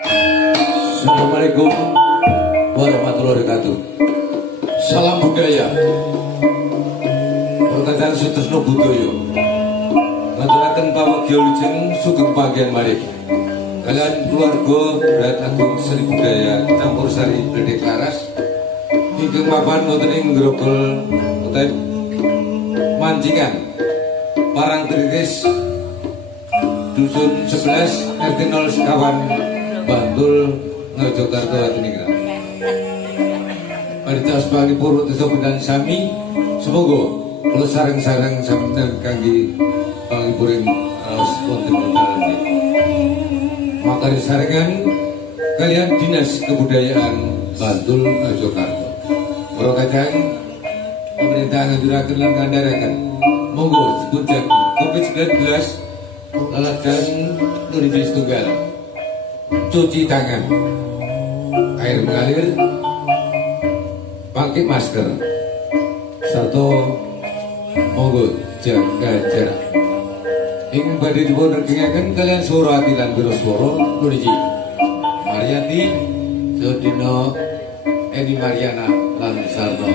Assalamualaikum warahmatullahi wabarakatuh. Salam budaya. Perkataan Sutresno Budoyo. Ngaturaken pawegya lujeng sugeng panggen malih. Kalian keluarga Berat Agung Seni Budaya Campur Sari Bledek Laras ingkang mapan wonten ing Grogol utawi Mancingan Parang Tritis Dusun 11 RT 0 Sekawan Bantul Ngajogarto Atiningrat. Paritas bagi purut desa Bendan Sami semoga kula sareng-sareng sampeyan kangge panghiburing wonten dalan makari sarengan kalian Dinas Kebudayaan Bantul Ngajogarto. Para kadang pemerintah ngajuraken lan ngandharaken monggo dipun jagi Covid-19 laladan nuriji setunggal cuci tangan air mengalir pakai masker sarta monggo jaga jarak. Ing badhe dipun regengaken kalian Surati lan Wiraswara nuriji Mariati Jodino Eni Mariana lan sarta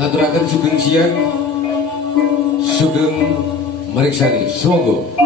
ngaturaken sugeng siang sugeng meriksani semoga